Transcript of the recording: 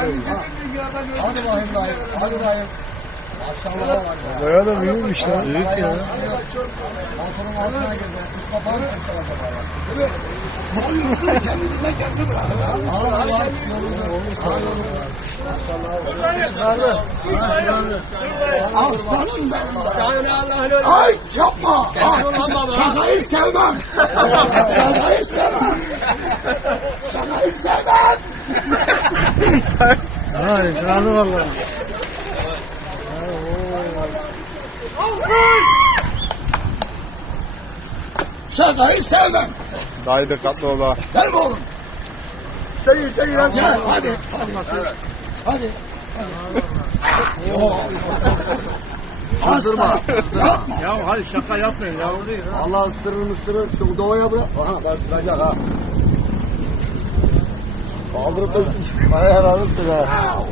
Hadi bakayım dayı. Hadi dayı. Maşallah var ya. Bayağı da büyümüş lan. Büyük ya. Motorun altına girdi. Kapağı mı tarafa bana? Allah Allah. Aslanım benim. Ay yapma. Şakayı sevmem. Şakayı sevmem. Şakayı sevmem. Ay kralı valla. Şakayı sevmem. Dayı dikkatli ol ha. Gel oğlum. Seyir seyir. Gel hadi. Hadi. Hadi. Yok. Aslan. Yapma. Ya hadi şaka yapmayın ya. Allah ısırır ısırır. Şu doğaya bırak. Aha ben ısıracak ha. Kaldırıp da ayağını ısırır ha.